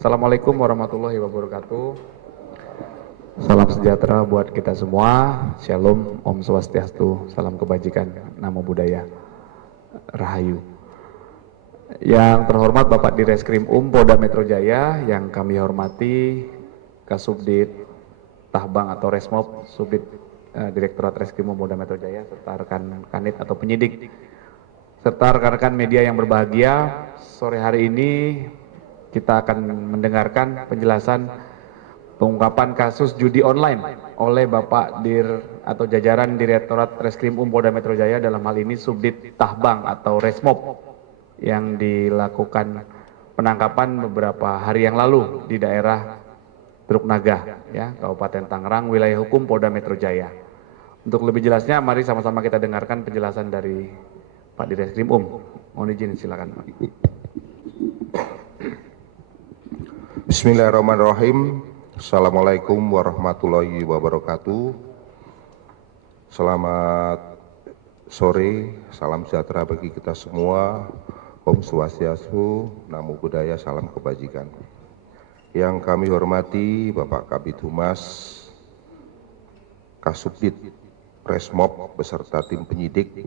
Assalamualaikum warahmatullahi wabarakatuh. Salam sejahtera buat kita semua. Shalom, Om Swastiastu, salam kebajikan, namo buddhaya, rahayu. Yang terhormat Bapak Direskrim Polda Metro Jaya, yang kami hormati Kasubdit Tahbang atau Resmob, Subdit Direktorat Reskrim Polda Metro Jaya, serta rekan kanit atau penyidik, serta rekan-rekan media yang berbahagia. Sore hari ini kita akan mendengarkan penjelasan pengungkapan kasus judi online oleh Bapak Dir atau jajaran Direktorat Reskrim Polda Metro Jaya, dalam hal ini Subdit Tahbang atau Resmob, yang dilakukan penangkapan beberapa hari yang lalu di daerah Teluk Naga, ya, Kabupaten Tangerang, wilayah hukum Polda Metro Jaya. Untuk lebih jelasnya, mari sama-sama kita dengarkan penjelasan dari Pak Direskrim Mohon izin, silakan Pak. Bismillahirrahmanirrahim. Assalamualaikum warahmatullahi wabarakatuh. Selamat sore, salam sejahtera bagi kita semua. Om Swastiastu, namo buddhaya, salam kebajikan. Yang kami hormati Bapak Kabid Humas, Kasubdit Resmob beserta tim penyidik,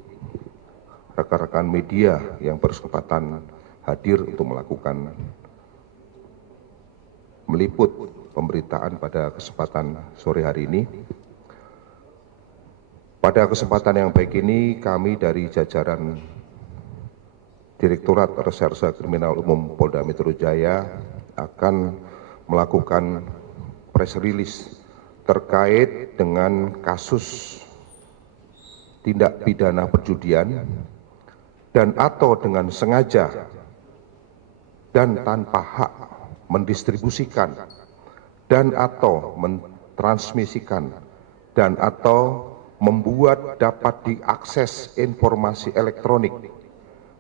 rekan-rekan media yang berkesempatan hadir untuk melakukan meliput pemberitaan pada kesempatan sore hari ini. Pada kesempatan yang baik ini, kami dari jajaran Direktorat Reserse Kriminal Umum Polda Metro Jaya akan melakukan press release terkait dengan kasus tindak pidana perjudian dan atau dengan sengaja dan tanpa hak mendistribusikan dan atau mentransmisikan dan atau membuat dapat diakses informasi elektronik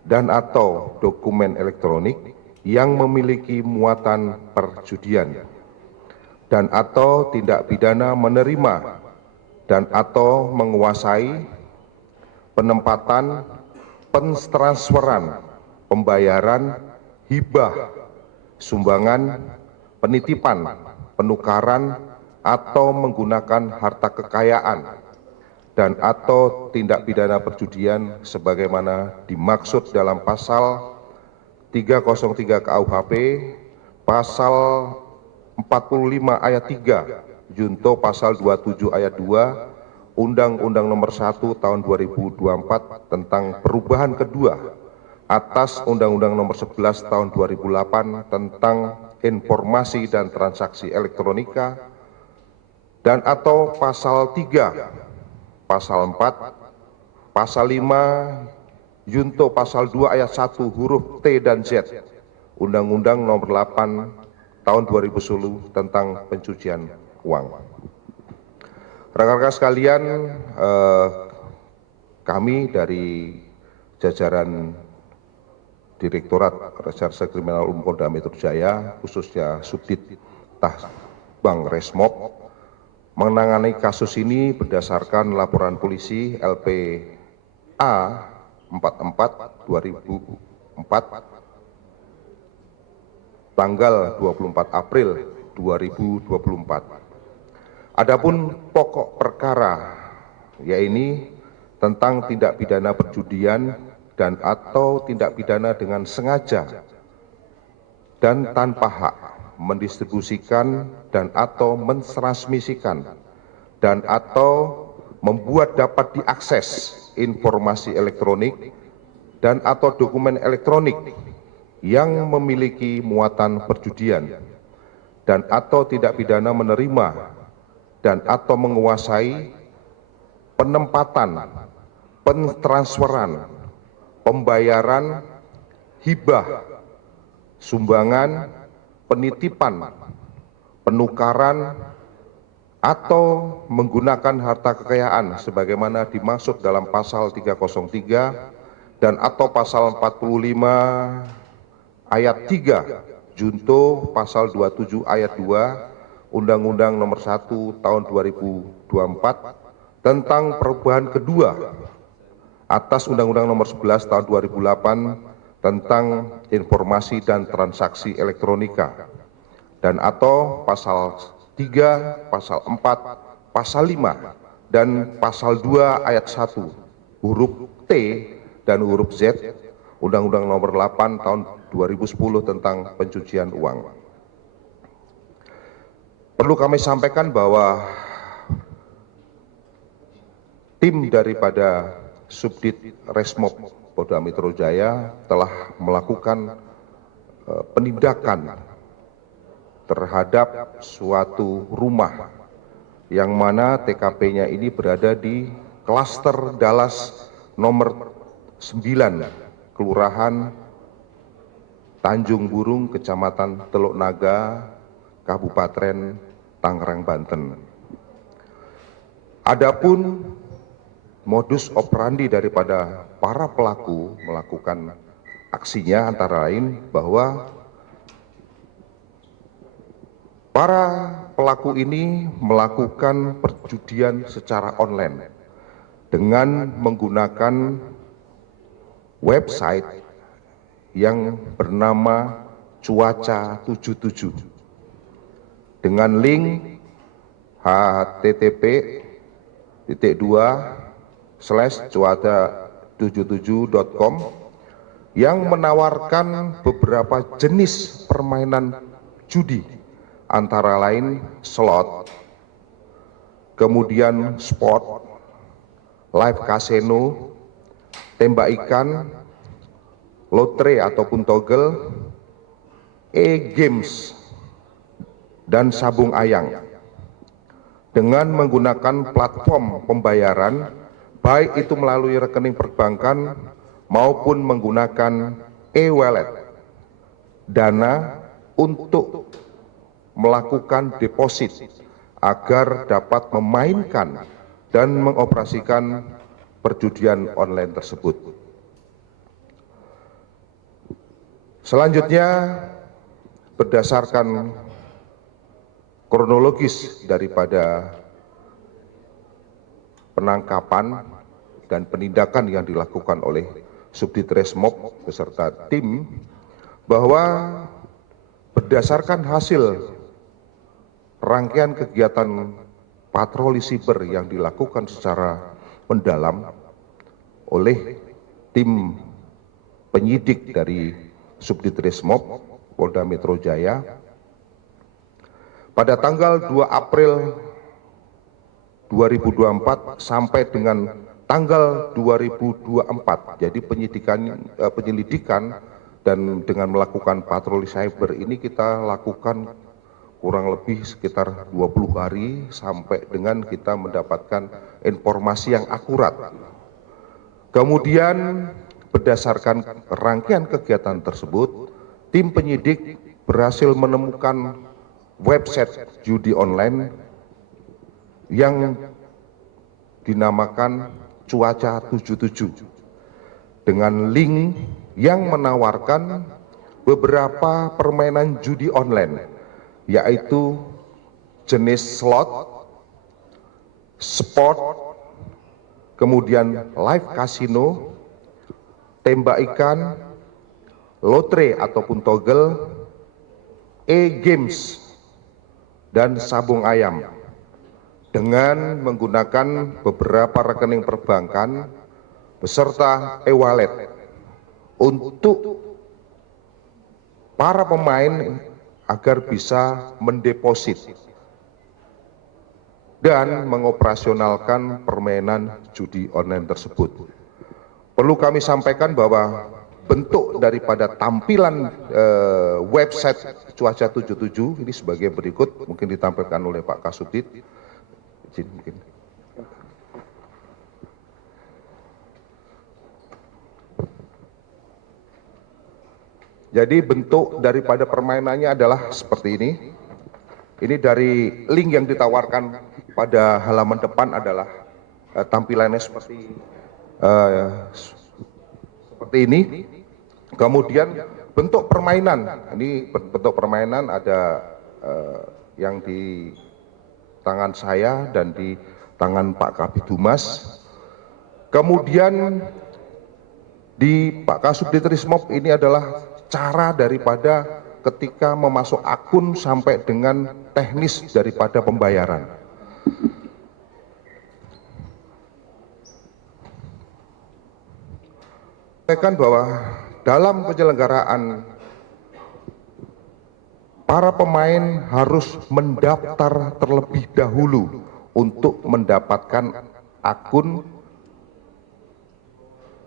dan atau dokumen elektronik yang memiliki muatan perjudian dan atau tindak pidana menerima dan atau menguasai penempatan, pentransferan, pembayaran, hibah, sumbangan, penitipan, penukaran, atau menggunakan harta kekayaan, dan atau tindak pidana perjudian sebagaimana dimaksud dalam pasal 303 KUHP, pasal 45 ayat 3, junto pasal 27 ayat 2, Undang-Undang Nomor 1 Tahun 2024 tentang perubahan kedua atas Undang-Undang Nomor 11 Tahun 2008 tentang informasi dan transaksi elektronika, dan atau pasal 3, pasal 4, pasal 5, junto pasal 2 ayat 1 huruf T dan Z Undang-Undang Nomor 8 Tahun 2010 tentang pencucian uang. Rekan-rekan sekalian, kami dari jajaran Direktorat Reserse Kriminal Umum Polda Metro Jaya, khususnya Subdit Tahbang Resmob, menangani kasus ini berdasarkan laporan polisi LPA 44/2004 tanggal 24 April 2024. Adapun pokok perkara yaitu tentang tindak pidana perjudian dan atau tindak pidana dengan sengaja dan tanpa hak mendistribusikan dan atau mentransmisikan dan atau membuat dapat diakses informasi elektronik dan atau dokumen elektronik yang memiliki muatan perjudian dan atau tidak pidana menerima dan atau menguasai penempatan, pentransferan, pembayaran, hibah, sumbangan, penitipan, penukaran, atau menggunakan harta kekayaan sebagaimana dimaksud dalam pasal 303 dan atau pasal 45 ayat 3 junto pasal 27 ayat 2 Undang-Undang Nomor 1 Tahun 2024 tentang perubahan kedua atas Undang-Undang Nomor 11 Tahun 2008 tentang informasi dan transaksi elektronika. dan atau pasal 3, pasal 4, pasal 5, dan pasal 2 ayat 1, huruf T dan huruf Z, Undang-Undang Nomor 8 Tahun 2010 tentang pencucian uang. Perlu kami sampaikan bahwa tim daripada Subdit Resmob Polda Metro Jaya telah melakukan penindakan terhadap suatu rumah yang mana TKP-nya ini berada di klaster Dallas nomor 9, Kelurahan Tanjung Burung, Kecamatan Teluk Naga, Kabupaten Tangerang, Banten. Adapun modus operandi daripada para pelaku melakukan aksinya antara lain bahwa para pelaku ini melakukan perjudian secara online dengan menggunakan website yang bernama Cuaca 77 dengan link http://cuaca77.com yang menawarkan beberapa jenis permainan judi antara lain slot, kemudian sport, live casino, tembak ikan, lotre ataupun togel, e-games, dan sabung ayang dengan menggunakan platform pembayaran baik itu melalui rekening perbankan maupun menggunakan e-wallet dana untuk melakukan deposit agar dapat memainkan dan mengoperasikan perjudian online tersebut. Selanjutnya, berdasarkan kronologis daripada penangkapan dan penindakan yang dilakukan oleh Subdit Resmob beserta tim, bahwa berdasarkan hasil rangkaian kegiatan patroli siber yang dilakukan secara mendalam oleh tim penyidik dari Subdit Resmob Polda Metro Jaya, pada tanggal 2 April 2024 sampai dengan tanggal 2024, jadi penyelidikan dan dengan melakukan patroli cyber ini kita lakukan kurang lebih sekitar 20 hari sampai dengan kita mendapatkan informasi yang akurat. Kemudian berdasarkan rangkaian kegiatan tersebut, tim penyidik berhasil menemukan website judi online yang dinamakan Cuaca 77 dengan link yang menawarkan beberapa permainan judi online, yaitu jenis slot, sport, kemudian live casino, tembak ikan, lotre ataupun togel, e-games, dan sabung ayam dengan menggunakan beberapa rekening perbankan beserta e-wallet untuk para pemain agar bisa mendeposit dan mengoperasionalkan permainan judi online tersebut. Perlu kami sampaikan bahwa bentuk daripada tampilan website Cuaca 77 ini sebagai berikut, mungkin ditampilkan oleh Pak Kasubdit. Jadi bentuk daripada permainannya adalah seperti ini. Ini dari link yang ditawarkan pada halaman depan adalah tampilannya seperti ini. Kemudian bentuk permainan, ini bentuk permainan ada yang di tangan saya dan di tangan Pak Kabid Humas. Kemudian di Pak Kasubdit Resmob ini adalah cara daripada ketika memasuk akun sampai dengan teknis daripada pembayaran. Sampaikan bahwa dalam penyelenggaraan para pemain harus mendaftar terlebih dahulu untuk mendapatkan akun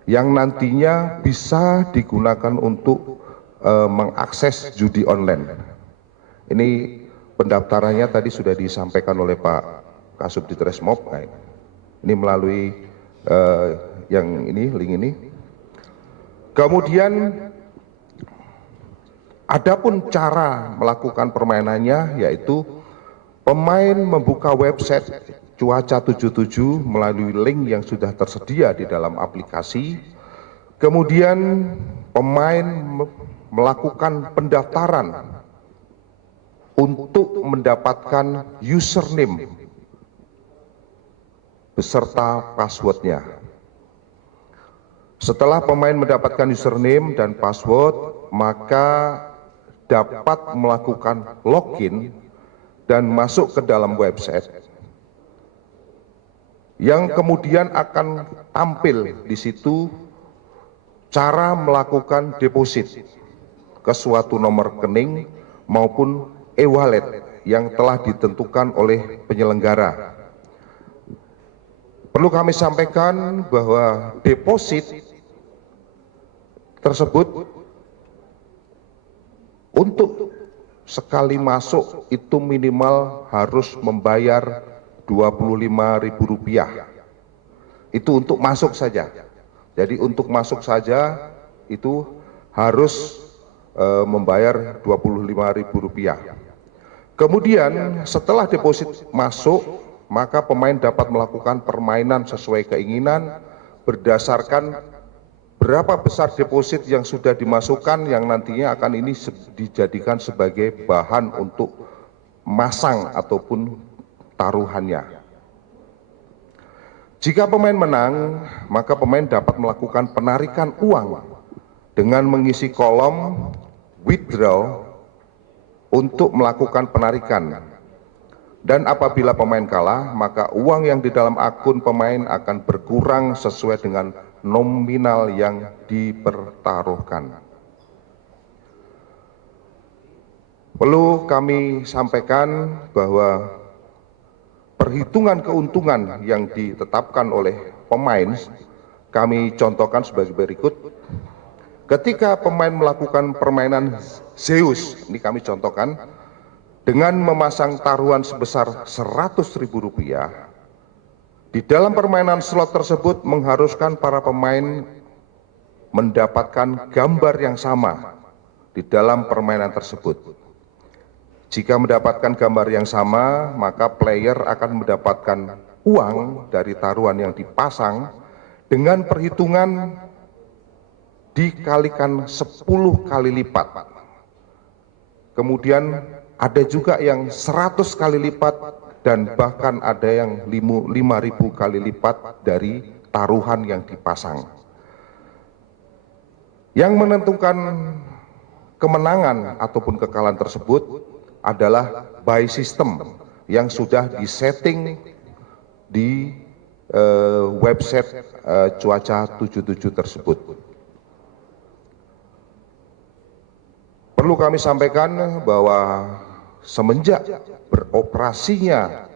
yang nantinya bisa digunakan untuk mengakses judi online. Ini pendaftarannya tadi sudah disampaikan oleh Pak Kasubdit Resmob. Ini melalui yang ini, link ini. Kemudian adapun cara melakukan permainannya yaitu pemain membuka website Cuaca 77 melalui link yang sudah tersedia di dalam aplikasi. Kemudian pemain melakukan pendaftaran untuk mendapatkan username beserta passwordnya. Setelah pemain mendapatkan username dan password, maka dapat melakukan login dan masuk ke dalam website yang kemudian akan tampil di situ cara melakukan deposit ke suatu nomor rekening maupun e-wallet yang telah ditentukan oleh penyelenggara. Perlu kami sampaikan bahwa deposit tersebut untuk sekali masuk itu minimal harus membayar Rp25.000. Itu untuk masuk saja. Jadi untuk masuk saja itu harus membayar Rp25.000. Kemudian setelah deposit masuk, maka pemain dapat melakukan permainan sesuai keinginan berdasarkan berapa besar deposit yang sudah dimasukkan yang nantinya akan ini dijadikan sebagai bahan untuk masang ataupun taruhannya. Jika pemain menang, maka pemain dapat melakukan penarikan uang dengan mengisi kolom withdraw untuk melakukan penarikan. Dan apabila pemain kalah, maka uang yang di dalam akun pemain akan berkurang sesuai dengan nominal yang dipertaruhkan. Perlu kami sampaikan bahwa perhitungan keuntungan yang ditetapkan oleh pemain kami contohkan sebagai berikut. Ketika pemain melakukan permainan Zeus, ini kami contohkan, dengan memasang taruhan sebesar Rp100.000, di dalam permainan slot tersebut mengharuskan para pemain mendapatkan gambar yang sama di dalam permainan tersebut. Jika mendapatkan gambar yang sama, maka player akan mendapatkan uang dari taruhan yang dipasang dengan perhitungan dikalikan 10 kali lipat. Kemudian ada juga yang 100 kali lipat dan bahkan ada yang 5.000 kali lipat dari taruhan yang dipasang. Yang menentukan kemenangan ataupun kekalahan tersebut adalah by system yang sudah disetting di website Cuaca 77 tersebut. Perlu kami sampaikan bahwa semenjak beroperasinya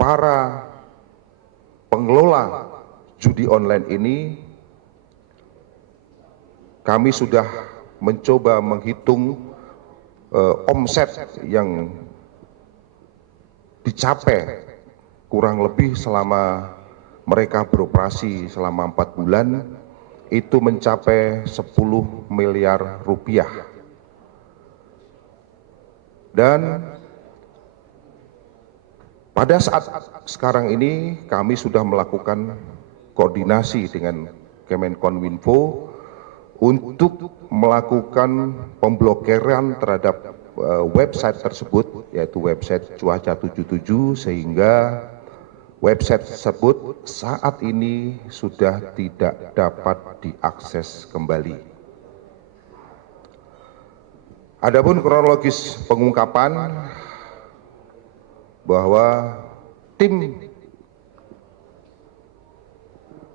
para pengelola judi online ini, kami sudah mencoba menghitung omset yang dicapai kurang lebih selama mereka beroperasi selama 4 bulan itu mencapai 10 miliar rupiah. Dan pada saat sekarang ini kami sudah melakukan koordinasi dengan Kemenkominfo untuk melakukan pemblokiran terhadap website tersebut, yaitu website Cuaca 77, sehingga website tersebut saat ini sudah tidak dapat diakses kembali. Adapun kronologis pengungkapan bahwa tim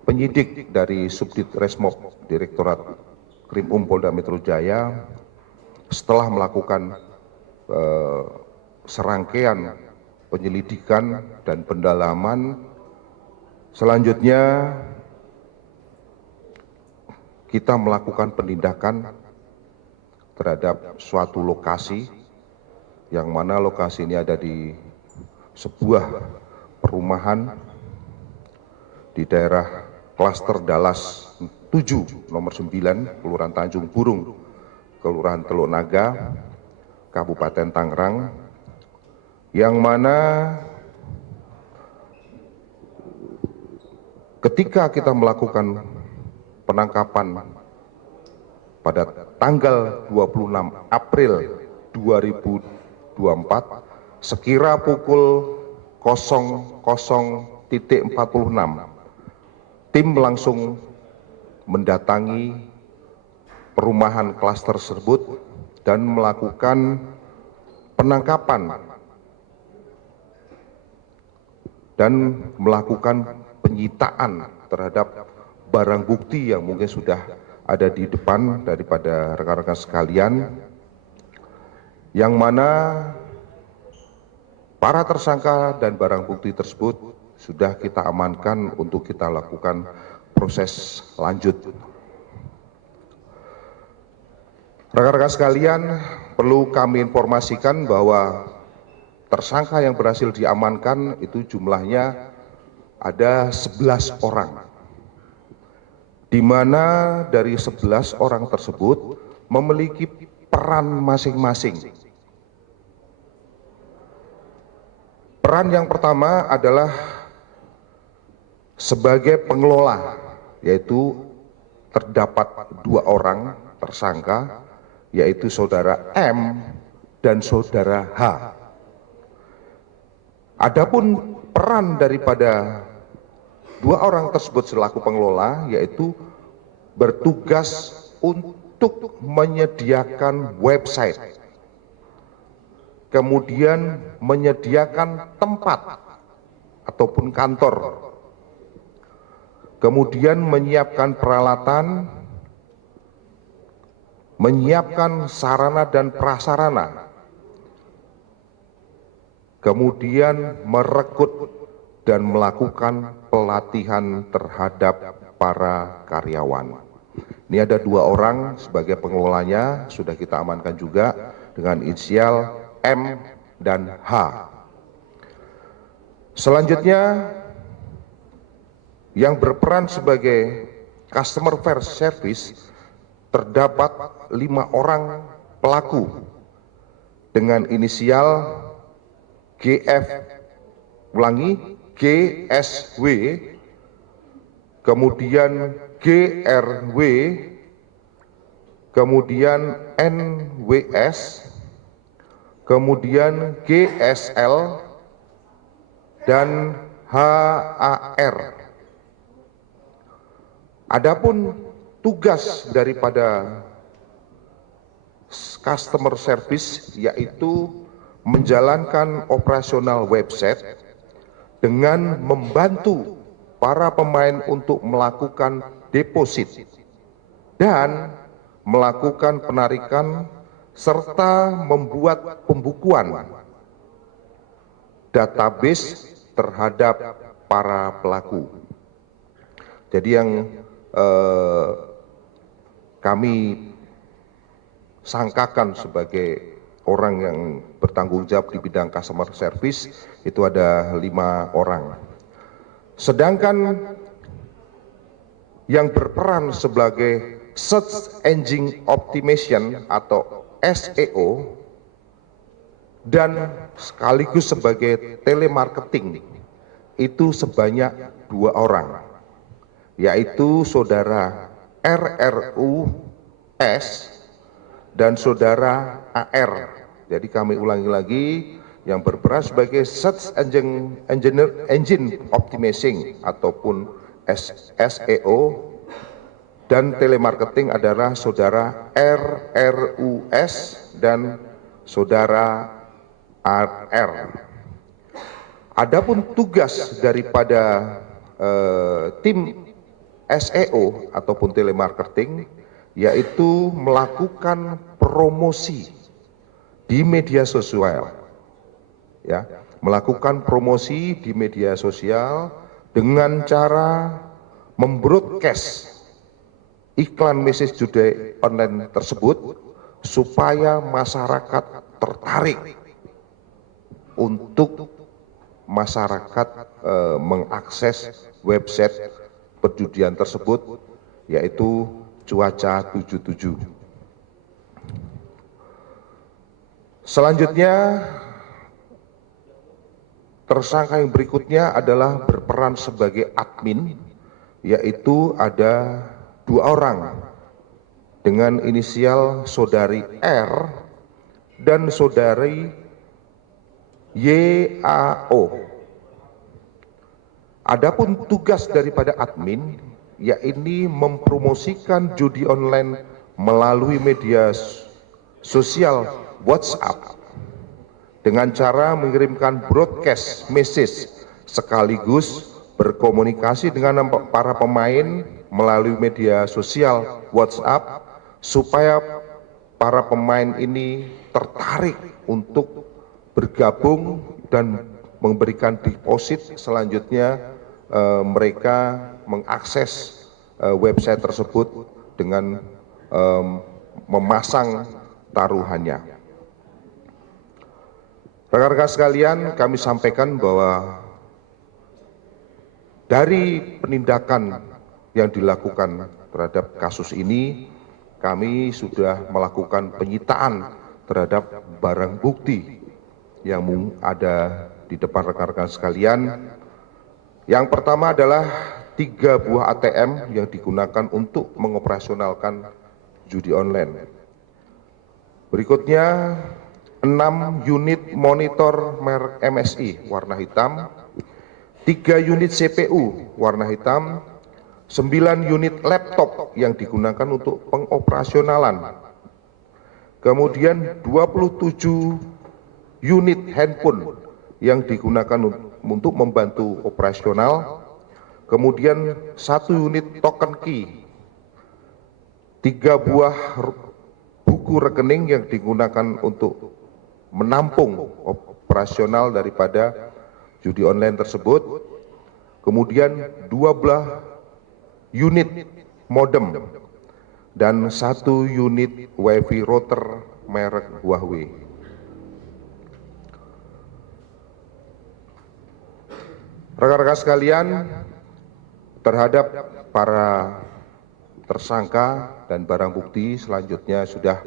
penyidik dari Subdit Resmob Direktorat Krim Polda Metro Jaya setelah melakukan serangkaian penyelidikan dan pendalaman, selanjutnya kita melakukan penindakan terhadap suatu lokasi yang mana lokasi ini ada di sebuah perumahan di daerah Klaster Dallas 7 nomor 9 Kelurahan Tanjung Burung, Kelurahan Teluk Naga, Kabupaten Tangerang, yang mana ketika kita melakukan penangkapan pada tanggal 26 April 2024 sekira pukul 00.46, tim langsung mendatangi perumahan klaster tersebut dan melakukan penangkapan dan melakukan penyitaan terhadap barang bukti yang mungkin sudah ada di depan daripada rekan-rekan sekalian, yang mana para tersangka dan barang bukti tersebut sudah kita amankan untuk kita lakukan proses lanjut. Rekan-rekan sekalian, perlu kami informasikan bahwa tersangka yang berhasil diamankan itu jumlahnya ada 11 orang, di mana dari 11 orang tersebut memiliki peran masing-masing. Peran yang pertama adalah sebagai pengelola, yaitu terdapat 2 orang tersangka, yaitu saudara M dan saudara H. Adapun peran daripada 2 orang tersebut selaku pengelola, yaitu bertugas untuk menyediakan website, kemudian menyediakan tempat ataupun kantor, kemudian menyiapkan peralatan, menyiapkan sarana dan prasarana, kemudian merekrut dan melakukan pelatihan terhadap para karyawan. Ini ada 2 orang sebagai pengelolanya, sudah kita amankan juga dengan inisial M dan H. Selanjutnya, yang berperan sebagai customer service terdapat 5 orang pelaku dengan inisial GF, GSW, kemudian GRW, kemudian NWS, kemudian GSL, dan HAR. Adapun tugas daripada customer service yaitu menjalankan operasional website dengan membantu para pemain untuk melakukan deposit dan melakukan penarikan serta membuat pembukuan database terhadap para pelaku. Jadi yang kami sangkakan sebagai orang yang bertanggung jawab di bidang customer service itu ada 5 orang. Sedangkan yang berperan sebagai Search Engine Optimization atau SEO dan sekaligus sebagai telemarketing itu sebanyak 2 orang, yaitu saudara RRUS dan saudara AR. Jadi kami ulangi lagi, yang berperan sebagai Search Engine Optimizing ataupun SEO dan telemarketing adalah saudara RRUS dan saudara AR. Adapun tugas daripada tim SEO ataupun telemarketing yaitu melakukan promosi di media sosial, ya, melakukan promosi di media sosial dengan cara membroadcast iklan message judi online tersebut supaya masyarakat tertarik untuk masyarakat mengakses website perjudian tersebut, yaitu Cuaca 77. Selanjutnya, tersangka yang berikutnya adalah berperan sebagai admin, yaitu ada 2 orang dengan inisial saudari R dan saudari YAO. Adapun tugas daripada admin yaitu mempromosikan judi online melalui media sosial WhatsApp dengan cara mengirimkan broadcast message sekaligus berkomunikasi dengan para pemain melalui media sosial WhatsApp supaya para pemain ini tertarik untuk bergabung dan memberikan deposit. Selanjutnya mereka mengakses website tersebut dengan memasang taruhannya. Rekan-rekan sekalian, kami sampaikan bahwa dari penindakan yang dilakukan terhadap kasus ini, kami sudah melakukan penyitaan terhadap barang bukti yang ada di depan rekan-rekan sekalian. Yang pertama adalah 3 buah ATM yang digunakan untuk mengoperasionalkan judi online. Berikutnya 6 unit monitor merek MSI warna hitam, 3 unit CPU warna hitam, 9 unit laptop yang digunakan untuk pengoperasionalan, kemudian 27 unit handphone yang digunakan untuk membantu operasional, kemudian 1 unit token key, 3 buah buku rekening yang digunakan untuk menampung operasional daripada judi online tersebut, kemudian 12 unit modem dan 1 unit wifi router merek Huawei. Rekan-rekan sekalian, terhadap para tersangka dan barang bukti selanjutnya sudah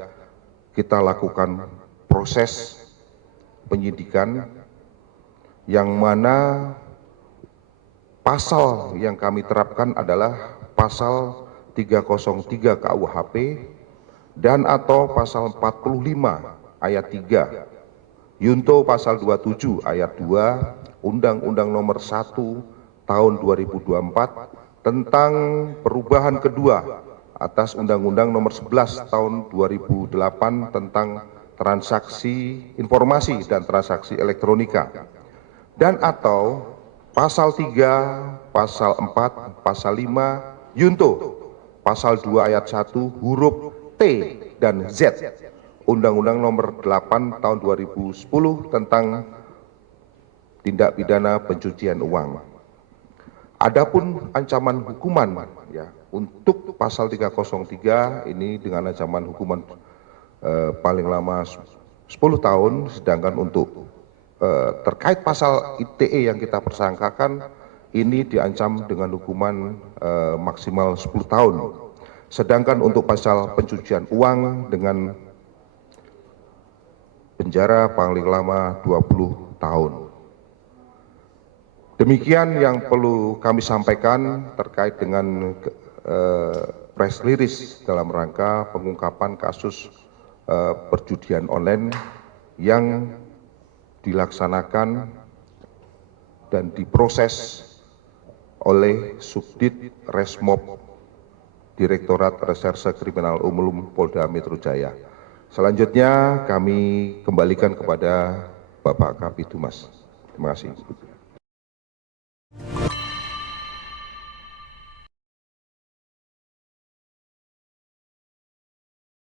kita lakukan proses penyidikan, yang mana pasal yang kami terapkan adalah pasal 303 KUHP dan atau pasal 45 ayat 3, Yunto pasal 27 ayat 2 Undang-Undang nomor 1 tahun 2024 tentang perubahan kedua atas Undang-Undang nomor 11 tahun 2008 tentang transaksi informasi dan transaksi elektronika, dan atau pasal 3, pasal 4, pasal 5 Yunto pasal 2 ayat 1 huruf T dan Z Undang-Undang nomor 8 tahun 2010 tentang tindak pidana pencucian uang. Adapun ancaman hukuman ya untuk pasal 303 ini dengan ancaman hukuman paling lama 10 tahun, sedangkan untuk terkait pasal ITE yang kita persangkakan ini diancam dengan hukuman maksimal 10 tahun. Sedangkan untuk pasal pencucian uang dengan penjara paling lama 20 tahun. Demikian yang perlu kami sampaikan terkait dengan press release dalam rangka pengungkapan kasus perjudian online yang dilaksanakan dan diproses oleh Subdit Resmob Direktorat Reserse Kriminal Umum Polda Metro Jaya. Selanjutnya kami kembalikan kepada Bapak Kabid Humas. Terima kasih.